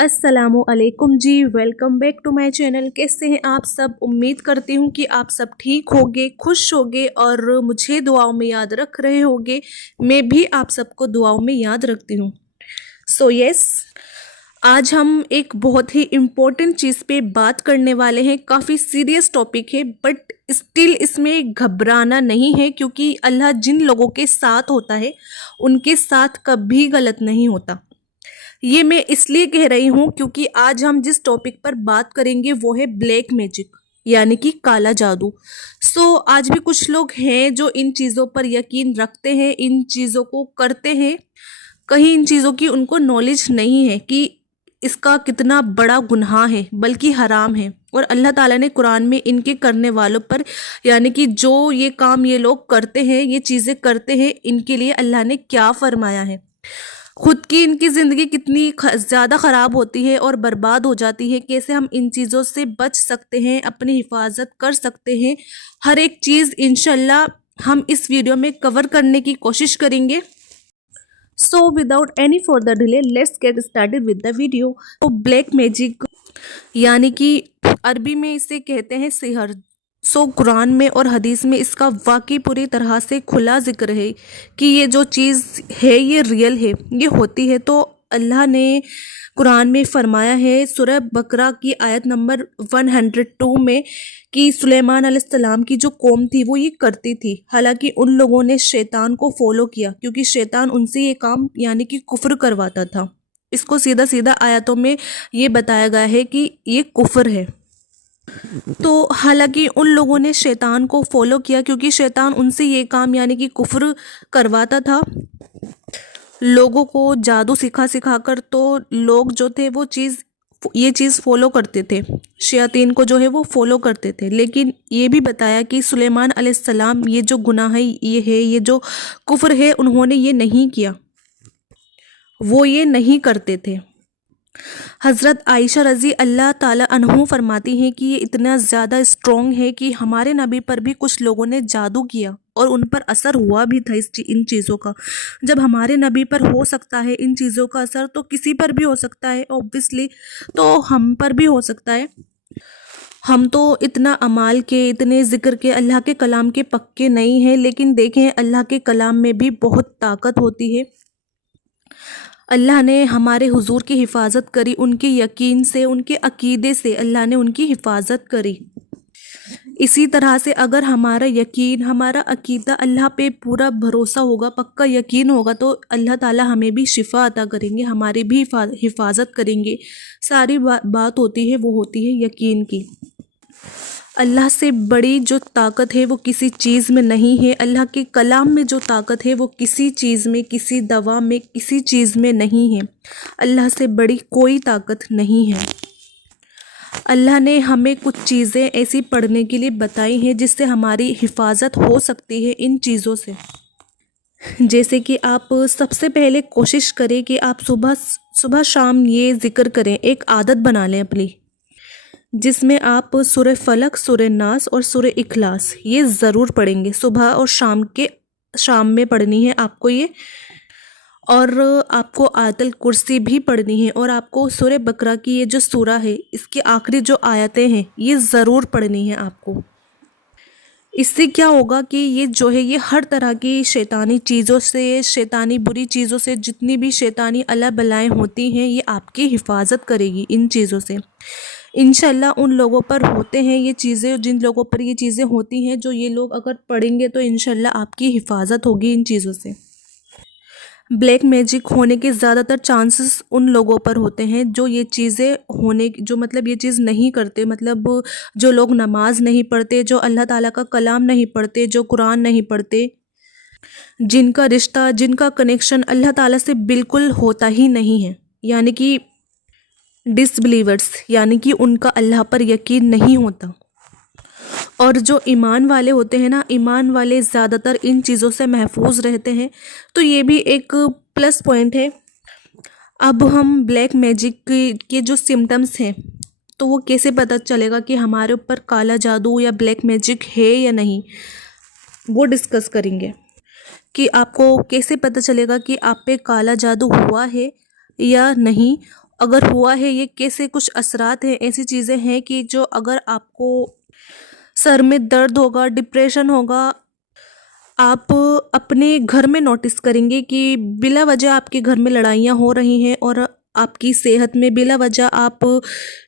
अस्सलामुअलैकुम जी, welcome back to my channel. कैसे हैं आप सब? उम्मीद करती हूँ कि आप सब ठीक होगे, खुश होगे और मुझे दुआओं में याद रख रहे होगे। मैं भी आप सबको दुआओं में याद रखती हूँ। सो यस, आज हम एक बहुत ही इम्पोर्टेंट चीज़ पे बात करने वाले हैं। काफ़ी सीरियस टॉपिक है बट स्टिल इसमें घबराना नहीं है, क्योंकि अल्लाह जिन लोगों के साथ होता है उनके साथ कभी गलत नहीं होता। ये मैं इसलिए कह रही हूँ क्योंकि आज हम जिस टॉपिक पर बात करेंगे वो है ब्लैक मैजिक, यानी कि काला जादू। आज भी कुछ लोग हैं जो इन चीज़ों पर यकीन रखते हैं, इन चीज़ों को करते हैं। कहीं इन चीज़ों की उनको नॉलेज नहीं है कि इसका कितना बड़ा गुनाह है, बल्कि हराम है। और अल्लाह ताला ने कुरान में इनके करने वालों पर, यानी कि जो ये काम ये लोग करते हैं, ये चीज़ें करते हैं, इनके लिए अल्लाह ने क्या फरमाया है। खुद की इनकी ज़िंदगी कितनी ज़्यादा ख़राब होती है और बर्बाद हो जाती है। कैसे हम इन चीज़ों से बच सकते हैं, अपनी हिफाजत कर सकते हैं, हर एक चीज़ इंशाल्लाह हम इस वीडियो में कवर करने की कोशिश करेंगे। So without any further delay let's get started with the video. तो ब्लैक मैजिक, यानी कि अरबी में इसे कहते हैं सिहर। कुरान में और हदीस में इसका वाकई पूरी तरह से खुला जिक्र है कि ये जो चीज़ है ये रियल है, ये होती है। तो अल्लाह ने कुरान में फरमाया है सूरह बकरा की आयत नंबर 102 में कि सुलेमान अलैहिस्सलाम की जो कौम थी वो ये करती थी, हालांकि उन लोगों ने शैतान को फॉलो किया, क्योंकि शैतान उनसे ये काम यानी कि कुफ्र करवाता था। इसको सीधा सीधा आयतों में ये बताया गया है कि ये कुफ्र है। तो हालांकि उन लोगों ने शैतान को फॉलो किया, क्योंकि शैतान उनसे ये काम यानी कि कुफ्र करवाता था लोगों को जादू सिखा सिखा कर। तो लोग जो थे वो ये चीज़ फॉलो करते थे, शयातीन को जो है वो फॉलो करते थे। लेकिन ये भी बताया कि सुलेमान अलैहिस्सलाम ये जो गुनाह है, ये जो कुफ्र है, उन्होंने ये नहीं किया, वो ये नहीं करते थे। हज़रत आयशा रज़ी अल्लाह ताला अन्हु फरमाती हैं कि ये इतना ज़्यादा स्ट्रॉन्ग है कि हमारे नबी पर भी कुछ लोगों ने जादू किया और उन पर असर हुआ भी था इन चीज़ों का। जब हमारे नबी पर हो सकता है इन चीज़ों का असर, तो किसी पर भी हो सकता है ऑब्वियसली, तो हम पर भी हो सकता है। हम तो इतना अमाल के, इतने ज़िक्र के, अल्लाह के कलाम के पक्के नहीं हैं, लेकिन देखें अल्लाह के कलाम में भी बहुत ताकत होती है। अल्लाह ने हमारे हुजूर की हिफाजत करी, उनके यकीन से, उनके अकीदे से अल्लाह ने उनकी हिफाजत करी। इसी तरह से अगर हमारा यकीन, हमारा अकीदा अल्लाह पे पूरा भरोसा होगा, पक्का यकीन होगा, तो अल्लाह ताला हमें भी शिफा अता करेंगे, हमारी भी हिफाजत करेंगे। सारी बात होती है वो होती है यकीन की। अल्लाह से बड़ी जो ताकत है वो किसी चीज़ में नहीं है। अल्लाह के कलाम में जो ताकत है वो किसी चीज़ में, किसी दवा में, किसी चीज़ में नहीं है। अल्लाह से बड़ी कोई ताकत नहीं है। अल्लाह ने हमें कुछ चीज़ें ऐसी पढ़ने के लिए बताई हैं जिससे हमारी हिफाजत हो सकती है इन चीज़ों से। जैसे कि आप सबसे पहले कोशिश करें कि आप सुबह सुबह शाम ये ज़िक्र करें, एक आदत बना लें अपनी, जिसमें आप सूरह फलक, सूरह नास और सूरह इखलास ये ज़रूर पढ़ेंगे। सुबह और शाम में पढ़नी है आपको ये, और आपको आयतल कुर्सी भी पढ़नी है, और आपको सूरह बकरा की ये जो सूरा है इसकी आखिरी जो आयतें हैं ये ज़रूर पढ़नी है आपको। इससे क्या होगा कि ये जो है ये हर तरह की शैतानी चीज़ों से, शैतानी बुरी चीज़ों से, जितनी भी शैतानी अला बलाएँ होती हैं, ये आपकी हिफाजत करेगी इन चीज़ों से। इंशाल्लाह उन लोगों पर होते हैं ये चीज़ें, जिन लोगों पर ये चीज़ें होती हैं, जो ये लोग अगर पढ़ेंगे तो इंशाल्लाह आपकी हिफाजत होगी इन चीज़ों से। ब्लैक मैजिक होने के ज़्यादातर चांसेस उन लोगों पर होते हैं जो ये चीज़ें होने, जो मतलब ये चीज़ नहीं करते, मतलब जो लोग नमाज नहीं पढ़ते, जो अल्लाह ताला का कलाम नहीं पढ़ते, जो कुरान नहीं पढ़ते, जिनका रिश्ता, जिनका कनेक्शन अल्लाह ताला से बिल्कुल होता ही नहीं है, यानी कि डिसबिलीवर्स, यानी कि उनका अल्लाह पर यकीन नहीं होता। और जो ईमान वाले होते हैं ना, ईमान वाले ज़्यादातर इन चीज़ों से महफूज रहते हैं, तो ये भी एक प्लस पॉइंट है। अब हम ब्लैक मैजिक के जो सिम्टम्स हैं, तो वो कैसे पता चलेगा कि हमारे ऊपर काला जादू या ब्लैक मैजिक है या नहीं, वो डिस्कस करेंगे। कि आपको कैसे पता चलेगा कि आप पे काला जादू हुआ है या नहीं, अगर हुआ है, ये कैसे कुछ असरात हैं, ऐसी चीज़ें हैं कि जो अगर आपको सर में दर्द होगा, डिप्रेशन होगा, आप अपने घर में नोटिस करेंगे कि बिला वजह आपके घर में लड़ाइयाँ हो रही हैं और आपकी सेहत में बिला वजह आप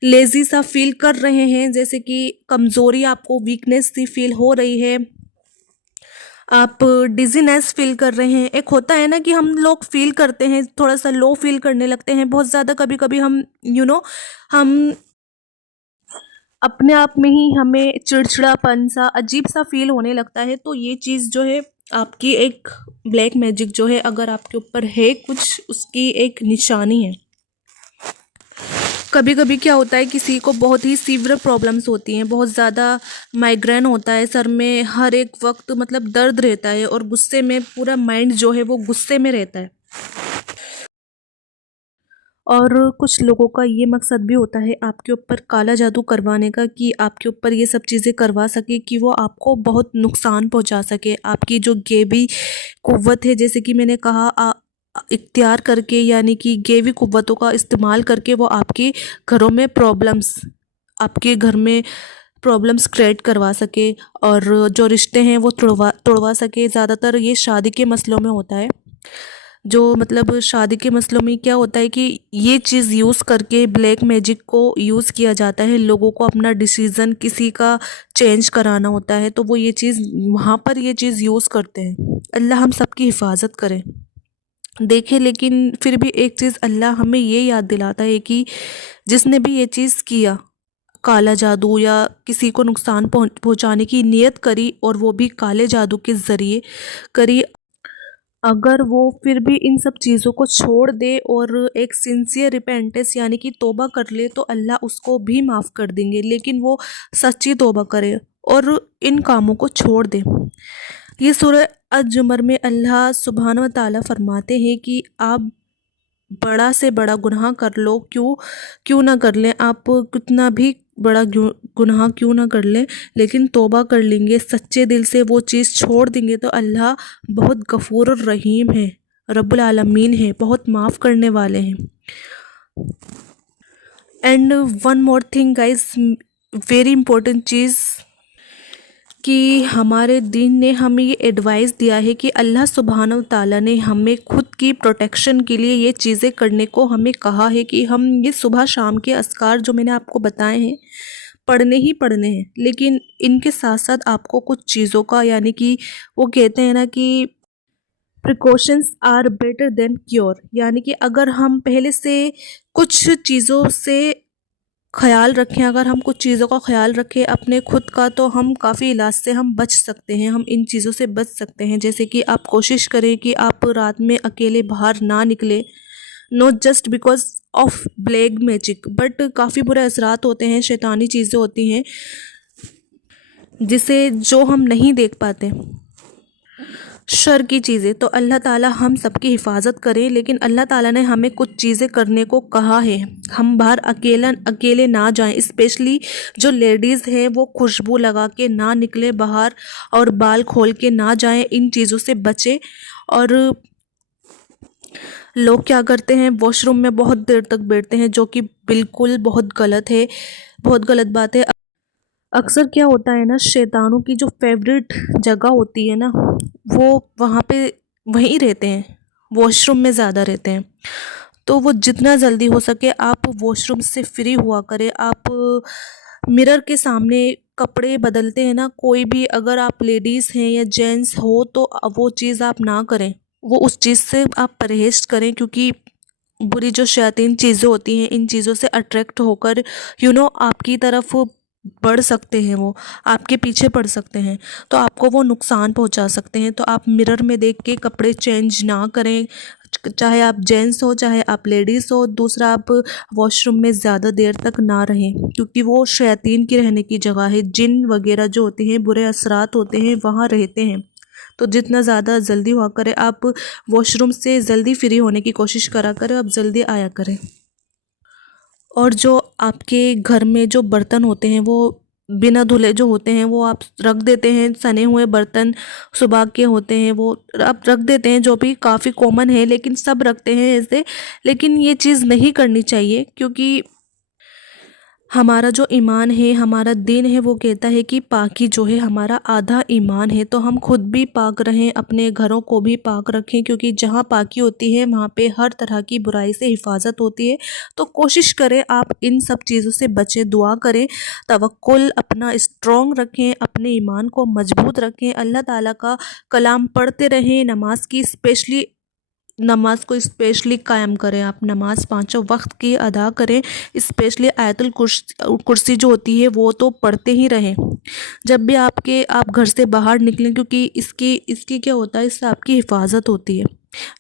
लेज़ी सा फील कर रहे हैं, जैसे कि कमज़ोरी, आपको वीकनेस सी फील हो रही है, आप डिजीनेस फील कर रहे हैं। एक होता है ना कि हम लोग फील करते हैं, थोड़ा सा लो फील करने लगते हैं बहुत ज़्यादा, कभी कभी हम हम अपने आप में ही हमें चिड़चिड़ापन सा, अजीब सा फील होने लगता है। तो ये चीज़ जो है आपकी एक ब्लैक मैजिक जो है अगर आपके ऊपर है कुछ, उसकी एक निशानी है। कभी कभी क्या होता है, किसी को बहुत ही सीवियर प्रॉब्लम्स होती हैं, बहुत ज़्यादा माइग्रेन होता है, सर में हर एक वक्त मतलब दर्द रहता है और गुस्से में पूरा माइंड जो है वो गुस्से में रहता है। और कुछ लोगों का ये मकसद भी होता है आपके ऊपर काला जादू करवाने का, कि आपके ऊपर ये सब चीज़ें करवा सके कि वो आपको बहुत नुकसान पहुंचा सके। आपकी जो गैबी कुव्वत है, जैसे कि मैंने कहा, इख्तियार करके, यानी कि गैबी कुव्वतों का इस्तेमाल करके वो आपके घरों में प्रॉब्लम्स, आपके घर में प्रॉब्लम्स क्रिएट करवा सके और जो रिश्ते हैं वो तोड़वा सके। ज़्यादातर ये शादी के मसलों में होता है। जो मतलब शादी के मसलों में क्या होता है कि ये चीज़ यूज़ करके ब्लैक मैजिक को यूज़ किया जाता है। लोगों को अपना डिसीज़न किसी का चेंज कराना होता है, तो वो ये चीज़ वहाँ पर ये चीज़ यूज़ करते हैं। अल्लाह हम सबकी हिफाजत करे। देखे, लेकिन फिर भी एक चीज़ अल्लाह हमें ये याद दिलाता है कि जिसने भी ये चीज़ किया, काला जादू या किसी को नुकसान पहुंचाने की नियत करी, और वो भी काले जादू के ज़रिए करी, अगर वो फिर भी इन सब चीज़ों को छोड़ दे और एक सिंसियर रिपेंटेंस यानी कि तौबा कर ले, तो अल्लाह उसको भी माफ़ कर देंगे। लेकिन वो सच्ची तौबा करे और इन कामों को छोड़ दे। ये सूरह अज-जुमर में अल्लाह सुब्हान व तआला फरमाते हैं कि आप बड़ा से बड़ा गुनाह कर लो, क्यों ना कर लें, आप कितना भी बड़ा गुनाह क्यों ना कर लें, लेकिन तौबा कर लेंगे, सच्चे दिल से वो चीज़ छोड़ देंगे, तो अल्लाह बहुत गफूर और रहीम है, रब्बुल आलमीन है, बहुत माफ़ करने वाले हैं। And one more thing guys, very important चीज़, कि हमारे दीन ने हमें ये एडवाइस दिया है कि अल्लाह सुब्हान व तआला ने हमें खुद की प्रोटेक्शन के लिए ये चीज़ें करने को हमें कहा है कि हम ये सुबह शाम के अस्कार जो मैंने आपको बताए हैं पढ़ने ही पढ़ने हैं। लेकिन इनके साथ साथ आपको कुछ चीज़ों का, यानी कि वो कहते हैं ना कि precautions are better than cure, यानी कि अगर हम पहले से कुछ चीज़ों से ख्याल रखें, अगर हम कुछ चीज़ों का ख्याल रखें अपने खुद का, तो हम काफ़ी इलाज से हम बच सकते हैं, हम इन चीज़ों से बच सकते हैं। जैसे कि आप कोशिश करें कि आप रात में अकेले बाहर ना निकले, not just because of black magic, but काफ़ी बुरे असरात होते हैं, शैतानी चीज़ें होती हैं जिसे जो हम नहीं देख पाते, शर की चीज़ें। तो अल्लाह ताला हम सबकी हिफाजत करे। लेकिन अल्लाह ताला ने हमें कुछ चीज़ें करने को कहा है, हम बाहर अकेले ना जाएं। स्पेशली जो लेडीज़ हैं वो खुशबू लगा के ना निकले बाहर और बाल खोल के ना जाएं, इन चीज़ों से बचें। और लोग क्या करते हैं, वॉशरूम में बहुत देर तक बैठते हैं, जो कि बिल्कुल बहुत गलत है, बहुत गलत बात है। अक्सर क्या होता है ना, शैतानों की जो फेवरेट जगह होती है ना, वो वहाँ पे वहीं रहते हैं, वॉशरूम में ज़्यादा रहते हैं। तो वो जितना जल्दी हो सके आप वॉशरूम से फ्री हुआ करें। आप मिरर के सामने कपड़े बदलते हैं ना, कोई भी, अगर आप लेडीज़ हैं या जेंट्स हो, तो वो चीज़ आप ना करें, वो उस चीज़ से आप परहेज़ करें, क्योंकि बुरी जो शैतानी चीज़ें होती हैं, इन चीज़ों से अट्रैक्ट होकर आपकी तरफ बढ़ सकते हैं, वो आपके पीछे पड़ सकते हैं, तो आपको वो नुकसान पहुंचा सकते हैं। तो आप मिरर में देख के कपड़े चेंज ना करें, चाहे आप जेंट्स हो चाहे आप लेडीज़ हो। दूसरा, आप वॉशरूम में ज़्यादा देर तक ना रहें, क्योंकि वो शैतान की रहने की जगह है, जिन वगैरह जो होते हैं, बुरे असरात होते हैं, वहाँ रहते हैं। तो जितना ज़्यादा जल्दी हुआ करें, आप वॉशरूम से जल्दी फ्री होने की कोशिश करा करें, आप जल्दी आया करें। और जो आपके घर में जो बर्तन होते हैं वो बिना धुले जो होते हैं वो आप रख देते हैं, सने हुए बर्तन सुबह के होते हैं वो आप रख देते हैं, जो भी काफ़ी कॉमन है, लेकिन सब रखते हैं ऐसे। लेकिन ये चीज़ नहीं करनी चाहिए, क्योंकि हमारा जो ईमान है, हमारा दीन है, वो कहता है कि पाकी जो है हमारा आधा ईमान है। तो हम खुद भी पाक रहें, अपने घरों को भी पाक रखें, क्योंकि जहाँ पाकी होती है वहाँ पे हर तरह की बुराई से हिफाजत होती है। तो कोशिश करें आप इन सब चीज़ों से बचें, दुआ करें, तवक्कुल अपना स्ट्रॉन्ग रखें, अपने ईमान को मजबूत रखें, अल्लाह ताला का कलाम पढ़ते रहें, नमाज को स्पेशली कायम करें। आप नमाज पाँचों वक्त की अदा करें, स्पेशली आयतुल कुर्सी जो होती है वो तो पढ़ते ही रहें जब भी आप घर से बाहर निकलें, क्योंकि इसकी क्या होता है, इससे आपकी हिफाजत होती है।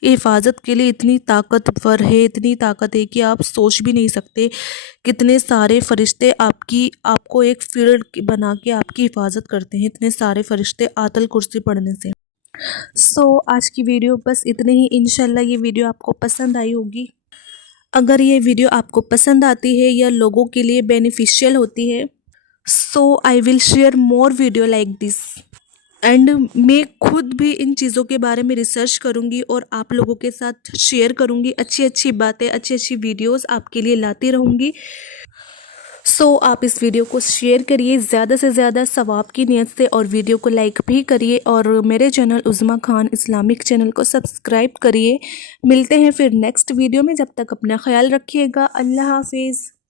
ये हिफाजत के लिए इतनी ताकतवर है, इतनी ताकत है कि आप सोच भी नहीं सकते। कितने सारे फरिश्ते आपको एक फील्ड बना के आपकी हिफाजत करते हैं, इतने सारे फरिश्ते आयतुल कुर्सी पढ़ने से। आज की वीडियो बस इतने ही। इंशाल्लाह ये वीडियो आपको पसंद आई होगी। अगर ये वीडियो आपको पसंद आती है या लोगों के लिए बेनिफिशियल होती है, I will share more video like this. And मैं खुद भी इन चीज़ों के बारे में रिसर्च करूँगी और आप लोगों के साथ शेयर करूँगी, अच्छी अच्छी बातें, अच्छी अच्छी वीडियोज़ आपके लिए लाती रहूँगी। आप इस वीडियो को शेयर करिए ज़्यादा से ज़्यादा सवाब की नियत से, और वीडियो को लाइक भी करिए, और मेरे चैनल उज़्मा खान इस्लामिक चैनल को सब्सक्राइब करिए। मिलते हैं फिर नेक्स्ट वीडियो में, जब तक अपना ख्याल रखिएगा। अल्लाह हाफिज़।